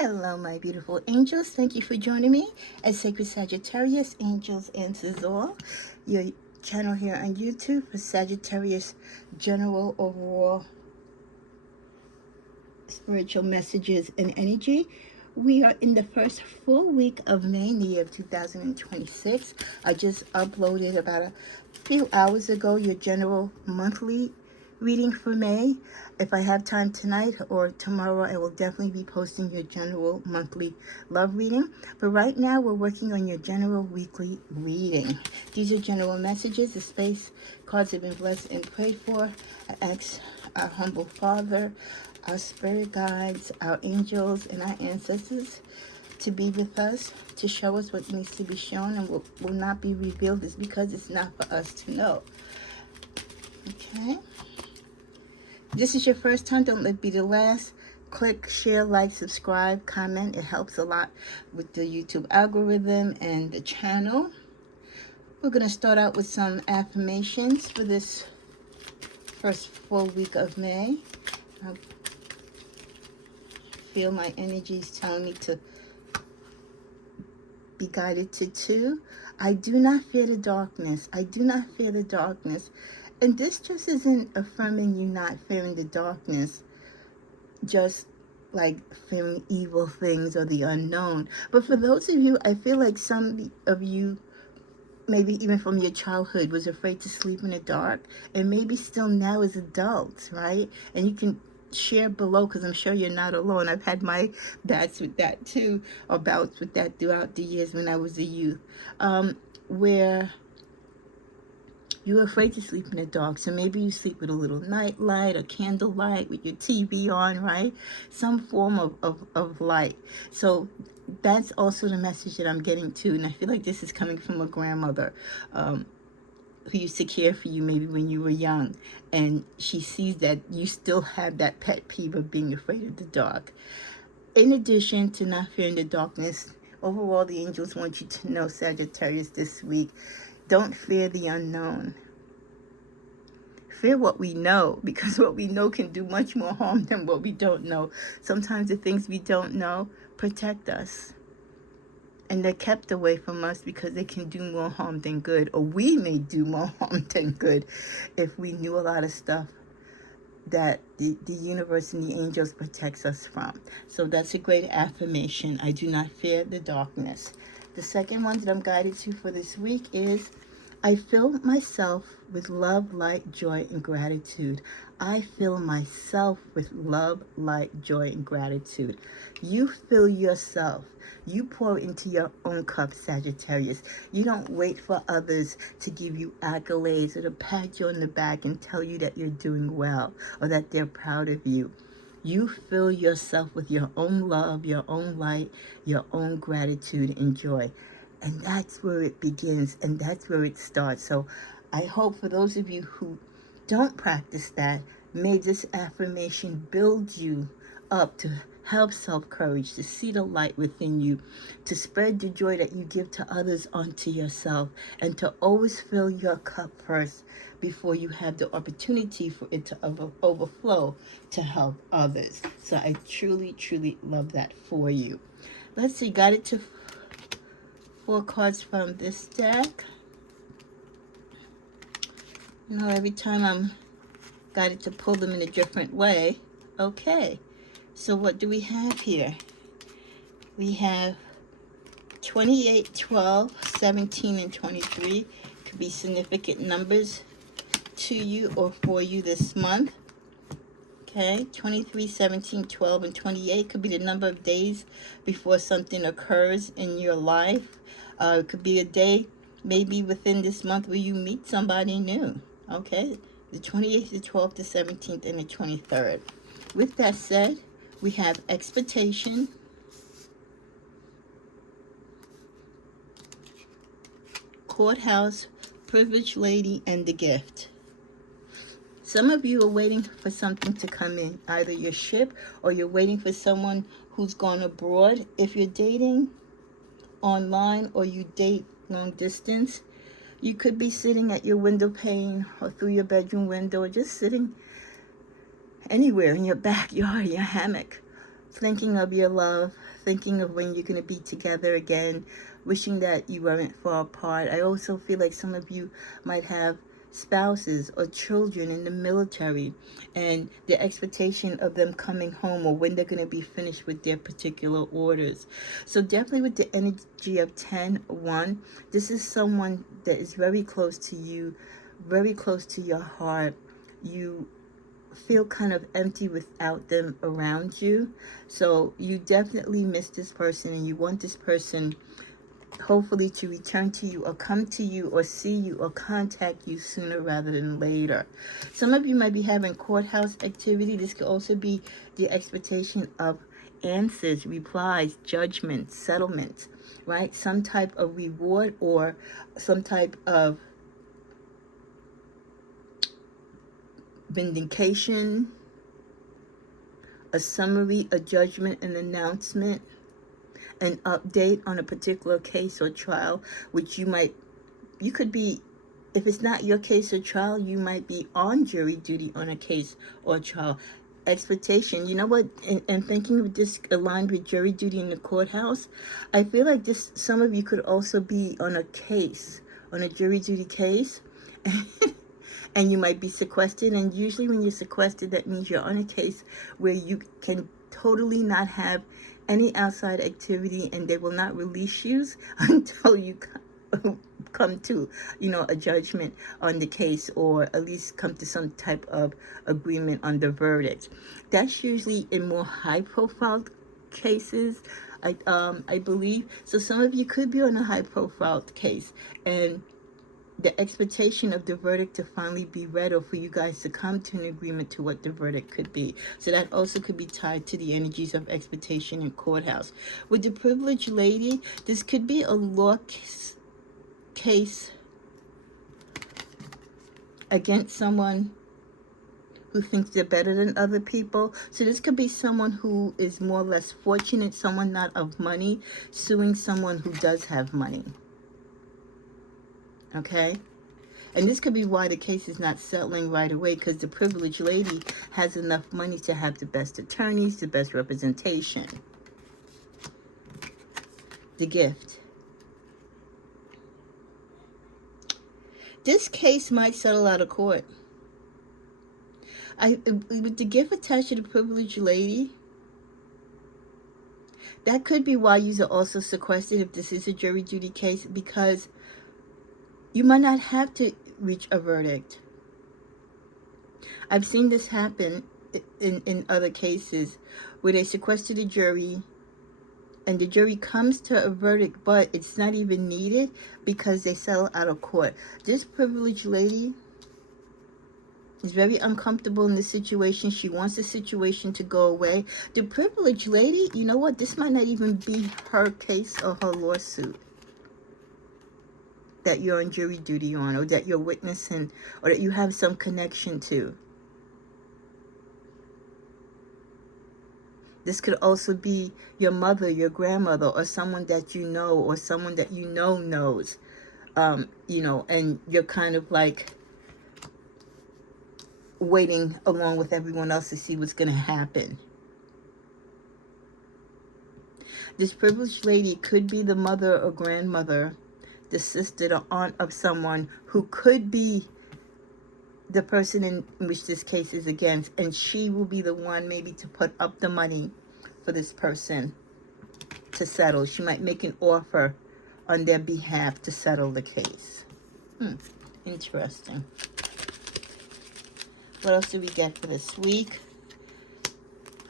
Hello, my beautiful angels. Thank you for joining me at Sacred Sagittarius Angels Answers All, your channel here on YouTube for Sagittarius general overall spiritual messages and energy. We are in the first full week of May in the year of 2026. I just uploaded about a few hours ago your general monthly reading for May. If I have time tonight or tomorrow, I will definitely be posting your general monthly love reading. But right now, we're working on your general weekly reading. These are general messages. The space cards have been blessed and prayed for. I ask our humble Father, our spirit guides, our angels, and our ancestors to be with us, to show us what needs to be shown and will not be revealed. It's because it's not for us to know. Okay? This is your first time, don't let it be the last. Click, share, like, subscribe, comment. It helps a lot with the YouTube algorithm and the channel. We're going to start out with some affirmations for this first full week of May. I feel my energies telling me to be guided to 2. I do not fear the darkness. I do not fear the darkness. And this just isn't affirming you not fearing the darkness, just like fearing evil things or the unknown. But for those of you, I feel like some of you, maybe even from your childhood, was afraid to sleep in the dark, and maybe still now as adults, right? And you can share below, because I'm sure you're not alone. I've had my bouts with that too, or bouts with that throughout the years when I was a youth, where you're afraid to sleep in the dark. So maybe you sleep with a little night light or candle light with your TV on, right? Some form of light. So that's also the message that I'm getting to. And I feel like this is coming from a grandmother who used to care for you maybe when you were young. And she sees that you still have that pet peeve of being afraid of the dark. In addition to not fearing the darkness, overall the angels want you to know, Sagittarius, this week, don't fear the unknown. Fear what we know, because what we know can do much more harm than what we don't know. Sometimes the things we don't know protect us. And they're kept away from us because they can do more harm than good. Or we may do more harm than good if we knew a lot of stuff that the universe and the angels protects us from. So that's a great affirmation. I do not fear the darkness. The second one that I'm guided to for this week is, I fill myself with love, light, joy, and gratitude. I fill myself with love, light, joy, and gratitude. You fill yourself. You pour into your own cup, Sagittarius. You don't wait for others to give you accolades or to pat you on the back and tell you that you're doing well or that they're proud of you. You fill yourself with your own love, your own light, your own gratitude and joy. And that's where it begins, and that's where it starts. So I hope for those of you who don't practice that, may this affirmation build you up to have self-courage, to see the light within you, to spread the joy that you give to others onto yourself, and to always fill your cup first before you have the opportunity for it to overflow to help others. So I truly, truly love that for you. Let's see, got it to 4 cards from this deck. You know, every time I'm guided to pull them in a different way. Okay, so what do we have here? We have 28, 12, 17, and 23. Could be significant numbers to you or for you this month. Okay, 23, 17, 12, and 28 could be the number of days before something occurs in your life. It could be a day maybe within this month where you meet somebody new. Okay, the 28th, the 12th, the 17th, and the 23rd. With that said, we have expectation, courthouse, privileged lady, and the gift. Some of you are waiting for something to come in, either your ship or you're waiting for someone who's gone abroad. If you're dating online or you date long distance, you could be sitting at your window pane or through your bedroom window or just sitting anywhere in your backyard, your hammock, thinking of your love, thinking of when you're going to be together again, wishing that you weren't far apart. I also feel like some of you might have spouses or children in the military, and the expectation of them coming home or when they're going to be finished with their particular orders. So definitely with the energy of 10-1, this is someone that is very close to you, very close to your heart. You feel kind of empty without them around you. So you definitely miss this person, and you want this person hopefully to return to you or come to you or see you or contact you sooner rather than later. Some of you might be having courthouse activity. This could also be the expectation of answers, replies, judgments, settlements, right? Some type of reward or some type of vindication, a summary, a judgment, an announcement, an update on a particular case or trial, which you could be, if it's not your case or trial, you might be on jury duty on a case or trial. Expectation, you know what, and thinking of this aligned with jury duty in the courthouse, I feel like this, some of you could also be on a case, on a jury duty case, and you might be sequestered. And usually when you're sequestered, that means you're on a case where you can totally not have any outside activity, and they will not release you until you come to, a judgment on the case, or at least come to some type of agreement on the verdict. That's usually in more high profile cases, I believe. So some of you could be on a high profile case, and the expectation of the verdict to finally be read, or for you guys to come to an agreement to what the verdict could be. So that also could be tied to the energies of expectation in courthouse. With the privileged lady, this could be a law case against someone who thinks they're better than other people. So this could be someone who is more or less fortunate, someone not of money, suing someone who does have money. Okay? And this could be why the case is not settling right away, because the privileged lady has enough money to have the best attorneys, the best representation. The gift. This case might settle out of court. With the gift attached to the privileged lady, that could be why you are also sequestered if this is a jury duty case, because you might not have to reach a verdict. I've seen this happen in other cases where they sequester the jury and the jury comes to a verdict, but it's not even needed because they settle out of court. This privileged lady is very uncomfortable in this situation. She wants the situation to go away. The privileged lady, you know what? This might not even be her case or her lawsuit that you're on jury duty on, or that you're witnessing, or that you have some connection to. This could also be your mother, your grandmother, or someone that you know, or someone that you know knows, and you're kind of like waiting along with everyone else to see what's going to happen. This privileged lady could be the mother or grandmother, the sister, the aunt of someone who could be the person in which this case is against, and she will be the one maybe to put up the money for this person to settle. She might make an offer on their behalf to settle the case. Interesting. What else do we get for this week?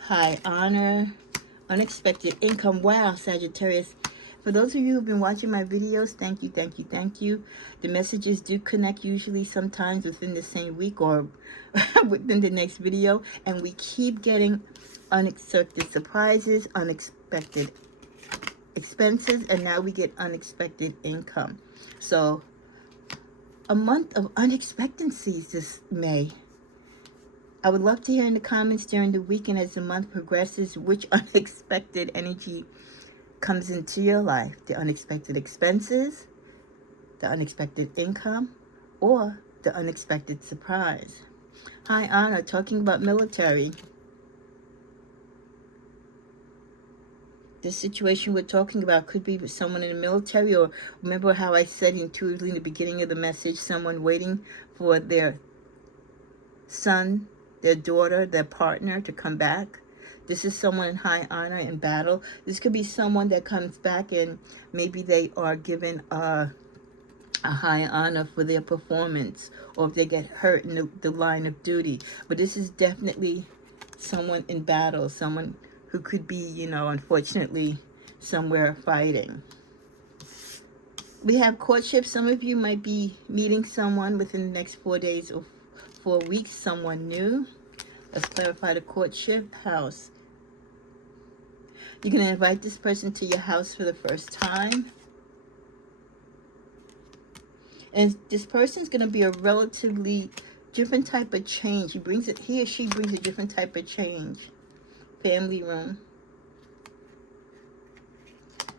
High honor, unexpected income. Wow, Sagittarius. For those of you who've been watching my videos, thank you, thank you, thank you. The messages do connect usually sometimes within the same week or within the next video. And we keep getting unexpected surprises, unexpected expenses, and now we get unexpected income. So a month of unexpectancies this May. I would love to hear in the comments during the weekend as the month progresses which unexpected energy comes into your life. The unexpected expenses, the unexpected income, or the unexpected surprise. High honor, talking about military. This situation we're talking about could be with someone in the military, or remember how I said intuitively in the beginning of the message, someone waiting for their son, their daughter, their partner to come back. This is someone in high honor in battle. This could be someone that comes back and maybe they are given a high honor for their performance, or if they get hurt in the line of duty. But this is definitely someone in battle, someone who could be, you know, unfortunately somewhere fighting. We have courtship. Some of you might be meeting someone within the next 4 days or 4 weeks, someone new. Let's clarify the courtship house. You're going to invite this person to your house for the first time. And this person's going to be a relatively different type of change. He or she brings a different type of change. Family room.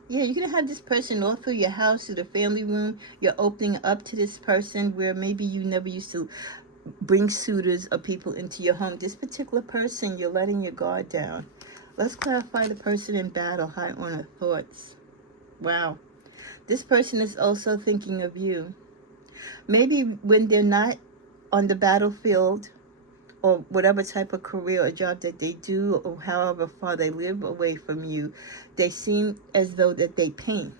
Yeah, you're going to have this person all through your house, through the family room. You're opening up to this person where maybe you never used to bring suitors or people into your home. This particular person, you're letting your guard down. Let's clarify the person in battle, high honor thoughts. Wow. This person is also thinking of you. Maybe when they're not on the battlefield, or whatever type of career or job that they do, or however far they live away from you, they seem as though that they paint.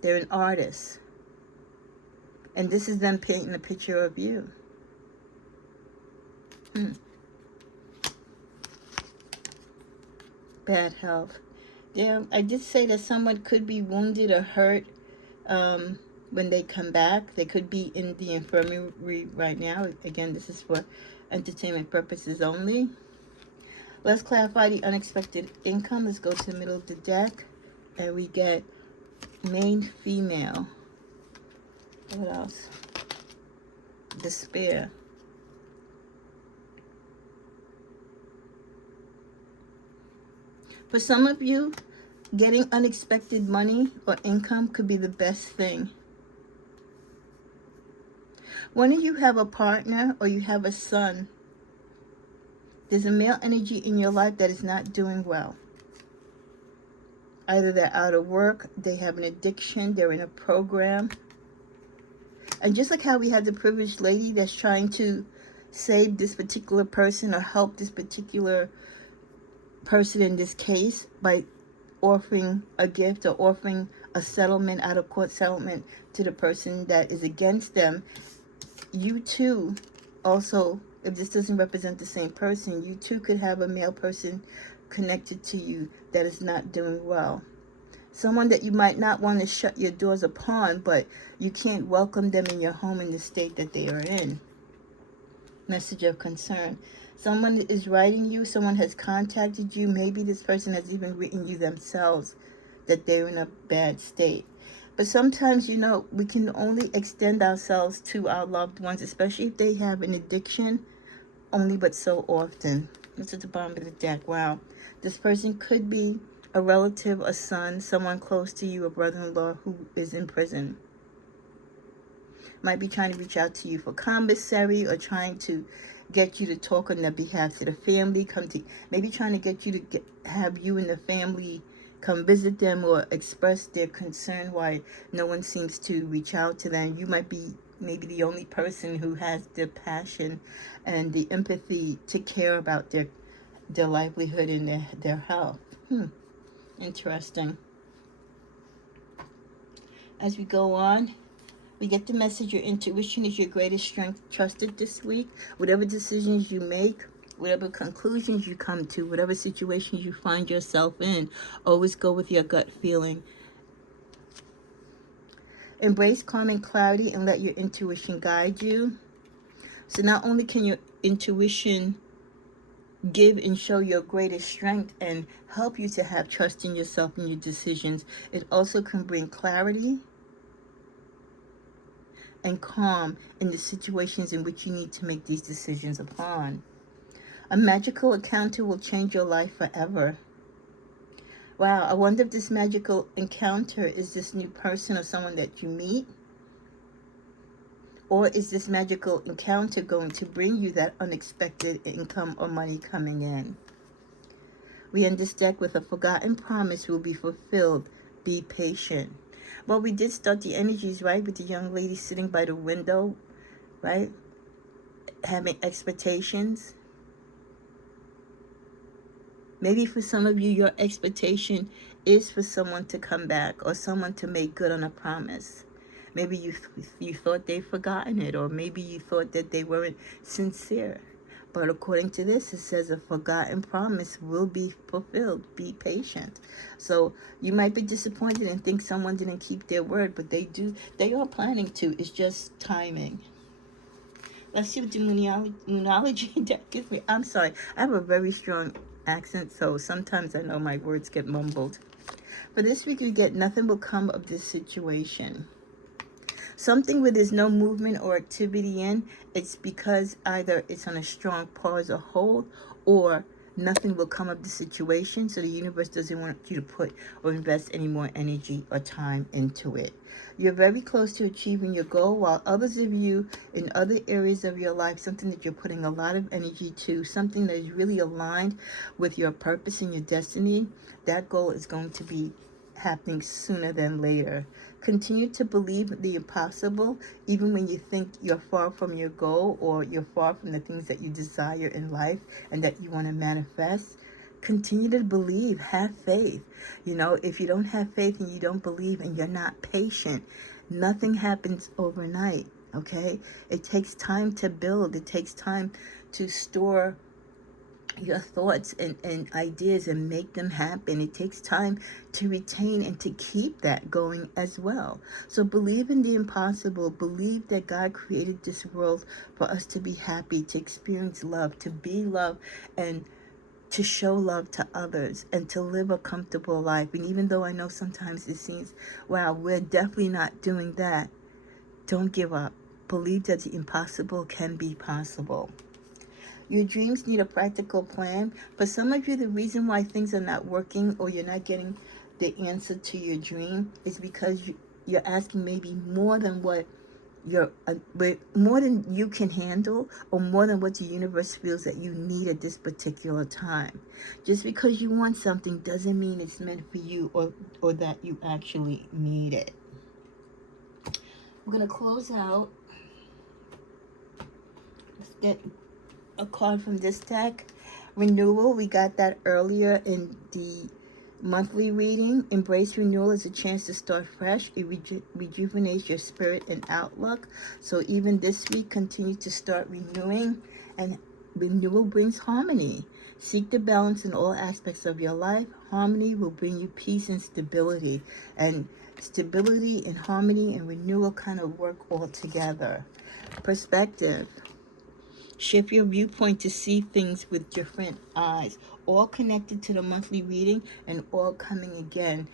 They're an artist. And this is them painting a picture of you. Bad health. Yeah, I did say that someone could be wounded or hurt when they come back. They could be in the infirmary right now. Again, this is for entertainment purposes only. Let's clarify the unexpected income. Let's go to the middle of the deck. And we get main female. What else? Despair. For some of you, getting unexpected money or income could be the best thing. When you have a partner or you have a son, there's a male energy in your life that is not doing well. Either they're out of work, they have an addiction, they're in a program. And just like how we had the privileged lady that's trying to save this particular person or help this particular person in this case by offering a gift or offering a settlement, out of court settlement, to the person that is against them, you too also, if this doesn't represent the same person, you too could have a male person connected to you that is not doing well. Someone that you might not want to shut your doors upon, but you can't welcome them in your home in the state that they are in. Message of concern. Someone is writing you, someone has contacted you, maybe this person has even written you themselves that they're in a bad state. But sometimes, you know, we can only extend ourselves to our loved ones, especially if they have an addiction, only but so often. It's at the bottom of the deck. Wow. This person could be a relative, a son, someone close to you, a brother-in-law who is in prison. Might be trying to reach out to you for commissary, or trying to get you to talk on their behalf to the family. Maybe trying to get you to have you and the family come visit them or express their concern why no one seems to reach out to them. You might be maybe the only person who has the passion and the empathy to care about their livelihood and their health. Interesting. As we go on, we get the message, your intuition is your greatest strength. Trust it this week. Whatever decisions you make, whatever conclusions you come to, whatever situations you find yourself in, always go with your gut feeling. Embrace calm and clarity and let your intuition guide you. So not only can your intuition give and show your greatest strength and help you to have trust in yourself and your decisions, it also can bring clarity and calm in the situations in which you need to make these decisions upon. A magical encounter will change your life forever. Wow, I wonder if this magical encounter is this new person or someone that you meet? Or is this magical encounter going to bring you that unexpected income or money coming in? We end this deck with a forgotten promise will be fulfilled. Be patient. Well, we did start the energies, right, with the young lady sitting by the window, right, having expectations. Maybe for some of you, your expectation is for someone to come back or someone to make good on a promise. Maybe you thought they'd forgotten it, or maybe you thought that they weren't sincere. But according to this, it says a forgotten promise will be fulfilled. Be patient. So you might be disappointed and think someone didn't keep their word, but they do. They are planning to. It's just timing. Let's see what the moonology deck gives me. I'm sorry. I have a very strong accent, so sometimes I know my words get mumbled. For this week, you get nothing will come of this situation. Something where there's no movement or activity in, it's because either it's on a strong pause or hold, or nothing will come of the situation, so the universe doesn't want you to put or invest any more energy or time into it. You're very close to achieving your goal, while others of you in other areas of your life, something that you're putting a lot of energy to, something that is really aligned with your purpose and your destiny, that goal is going to be happening sooner than later. Continue to believe the impossible, even when you think you're far from your goal or you're far from the things that you desire in life and that you want to manifest. Continue to believe, have faith. You know, if you don't have faith and you don't believe and you're not patient, nothing happens overnight, okay? It takes time to build. It takes time to store your thoughts and ideas and make them happen. It takes time to retain and to keep that going as well. So believe in the impossible. Believe that God created this world for us to be happy, to experience love, to be love, and to show love to others, and to live a comfortable life. And even though I know sometimes it seems, wow, we're definitely not doing that, don't give up. Believe that the impossible can be possible. Your dreams need a practical plan. For some of you, the reason why things are not working or you're not getting the answer to your dream is because you're asking maybe more than what more than you can handle, or more than what the universe feels that you need at this particular time. Just because you want something doesn't mean it's meant for you, or that you actually need it. We're going to close out. Let's get a card from this deck. Renewal, we got that earlier in the monthly reading. Embrace renewal as a chance to start fresh. It rejuvenates your spirit and outlook. So even this week, continue to start renewing, and renewal brings harmony. Seek the balance in all aspects of your life. Harmony will bring you peace and stability, and stability and harmony and renewal kind of work all together. Perspective. Shift your viewpoint to see things with different eyes. All connected to the monthly reading and all coming again.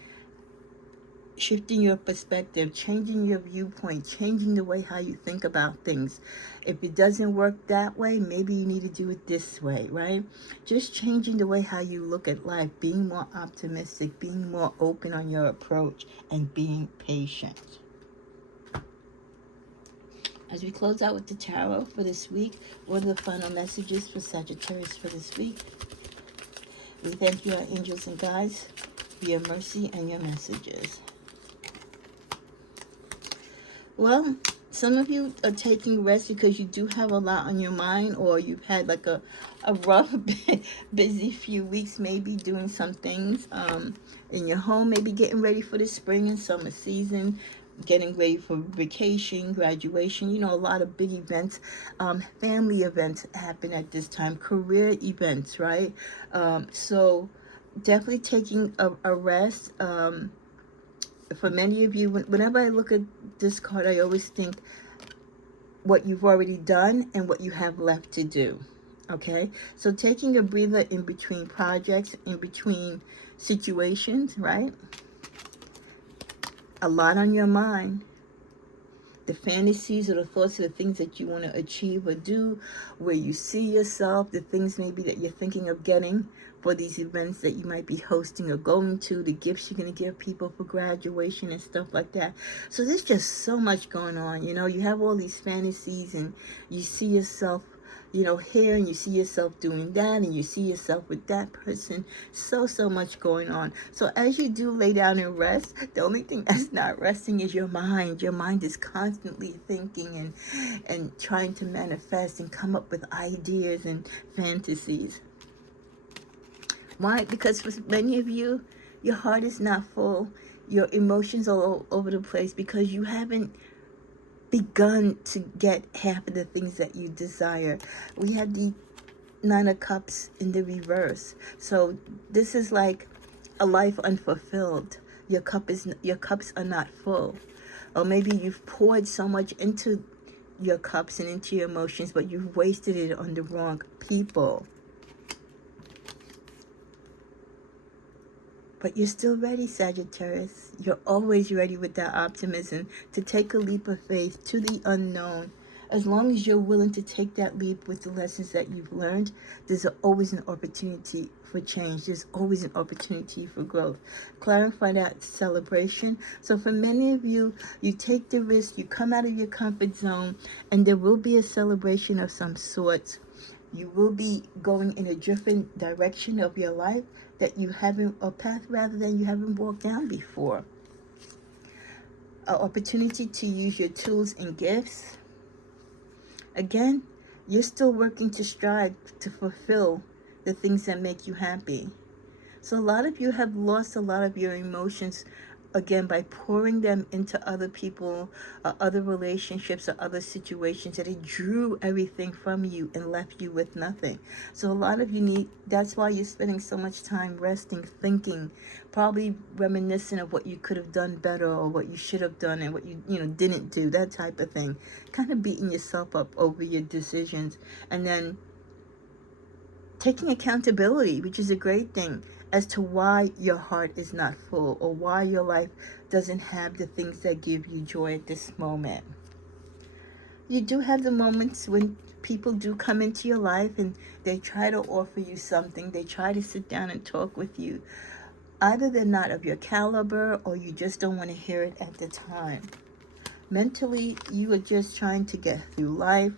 Shifting your perspective, changing your viewpoint, changing the way how you think about things. If it doesn't work that way, maybe you need to do it this way, right? Just changing the way how you look at life, being more optimistic, being more open on your approach, and being patient. As we close out with the tarot for this week, what are the final messages for Sagittarius for this week? We thank you, our angels and guides, for your mercy and your messages. Well, some of you are taking rest because you do have a lot on your mind, or you've had like a rough, busy few weeks, maybe doing some things in your home, maybe getting ready for the spring and summer season, getting ready for vacation, graduation, you know, a lot of big events, family events happen at this time, career events, right? So definitely taking a rest. For many of you, whenever I look at this card, I always think what you've already done and what you have left to do. Okay, so taking a breather in between projects, in between situations, right? A lot on your mind. The fantasies or the thoughts of the things that you want to achieve or do, where you see yourself, the things maybe that you're thinking of getting for these events that you might be hosting or going to, the gifts you're going to give people for graduation and stuff like that. So there's just so much going on, you know. You have all these fantasies and you see yourself here, and you see yourself doing that, and you see yourself with that person. So much going on. So as you do lay down and rest, the only thing that's not resting is your mind. Your mind is constantly thinking and trying to manifest and come up with ideas and fantasies. Why? Because for many of you, your heart is not full. Your emotions are all over the place because you haven't begun to get half of the things that you desire. We have the Nine of Cups in the reverse. So this is like a life unfulfilled. Your cups are not full. Or maybe you've poured so much into your cups and into your emotions, but you've wasted it on the wrong people. But you're still ready, Sagittarius. You're always ready with that optimism to take a leap of faith to the unknown. As long as you're willing to take that leap with the lessons that you've learned, there's always an opportunity for change. There's always an opportunity for growth. Clarify that celebration. So for many of you, you take the risk, you come out of your comfort zone, and there will be a celebration of some sort. You will be going in a different direction of your life that you haven't, a path rather than you haven't walked down before. An opportunity to use your tools and gifts. Again, you're still working to strive to fulfill the things that make you happy. So a lot of you have lost a lot of your emotions, again, by pouring them into other people, or other relationships, or other situations, that it drew everything from you and left you with nothing. So a lot of you that's why you're spending so much time resting, thinking, probably reminiscing of what you could have done better, or what you should have done, and what you didn't do, that type of thing. Kind of beating yourself up over your decisions, and then taking accountability, which is a great thing, as to why your heart is not full, or why your life doesn't have the things that give you joy at this moment. You do have the moments when people do come into your life and they try to offer you something. They try to sit down and talk with you. Either they're not of your caliber, or you just don't want to hear it at the time. Mentally, you are just trying to get through life,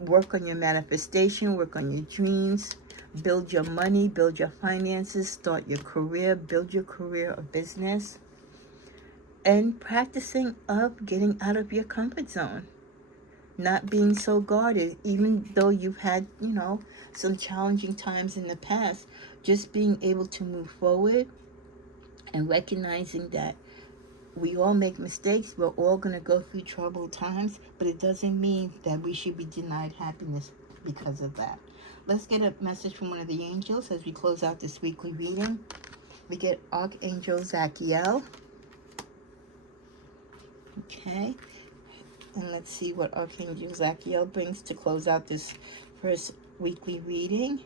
work on your manifestation, work on your dreams, build your money, build your finances, start your career, build your career or business, and practicing of getting out of your comfort zone. Not being so guarded, even though you've had, some challenging times in the past. Just being able to move forward and recognizing that we all make mistakes. We're all going to go through troubled times, but it doesn't mean that we should be denied happiness because of that. Let's get a message from one of the angels as we close out this weekly reading. We get Archangel Zachiel. Okay. And let's see what Archangel Zachiel brings to close out this first weekly reading.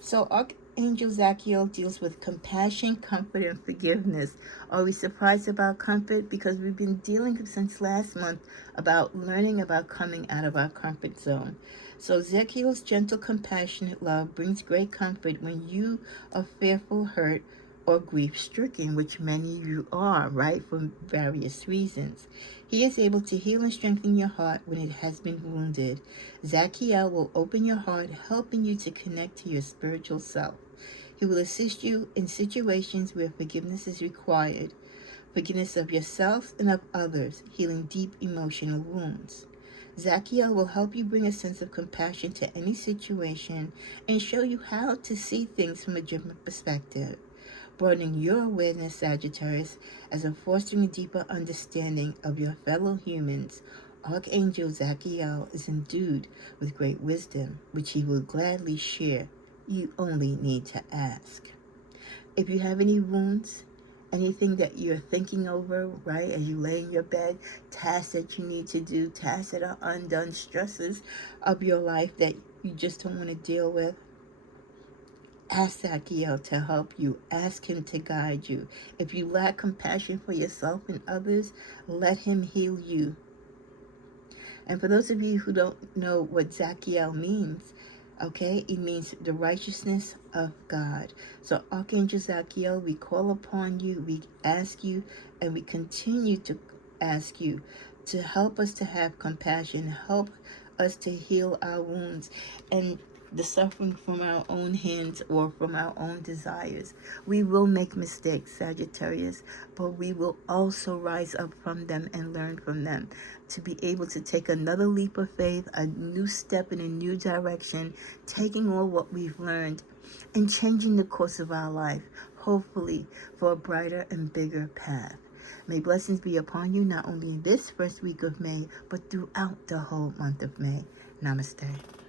So Archangel Zachiel deals with compassion, comfort, and forgiveness. Are we surprised about comfort? Because we've been dealing since last month about learning about coming out of our comfort zone. So Zachiel's gentle, compassionate love brings great comfort when you are fearful, hurt, or grief-stricken, which many of you are, right, for various reasons. He is able to heal and strengthen your heart when it has been wounded. Zachiel will open your heart, helping you to connect to your spiritual self. He will assist you in situations where forgiveness is required, forgiveness of yourself and of others, healing deep emotional wounds. Zachiel will help you bring a sense of compassion to any situation and show you how to see things from a different perspective, broadening your awareness, Sagittarius, as in fostering a deeper understanding of your fellow humans. Archangel Zachiel is endued with great wisdom, which he will gladly share. You only need to ask. If you have any wounds, anything that you're thinking over, right, as you lay in your bed, tasks that you need to do, tasks that are undone, stresses of your life that you just don't want to deal with, ask Zachiel to help you. Ask him to guide you. If you lack compassion for yourself and others, let him heal you. And for those of you who don't know what Zachiel means, okay, it means the righteousness of God. So Archangel Zachiel, we call upon you, we ask you, and we continue to ask you to help us to have compassion, help us to heal our wounds and the suffering from our own hands or from our own desires. We will make mistakes, Sagittarius, but we will also rise up from them and learn from them to be able to take another leap of faith, a new step in a new direction, taking all what we've learned and changing the course of our life, hopefully for a brighter and bigger path. May blessings be upon you not only in this first week of May, but throughout the whole month of May. Namaste.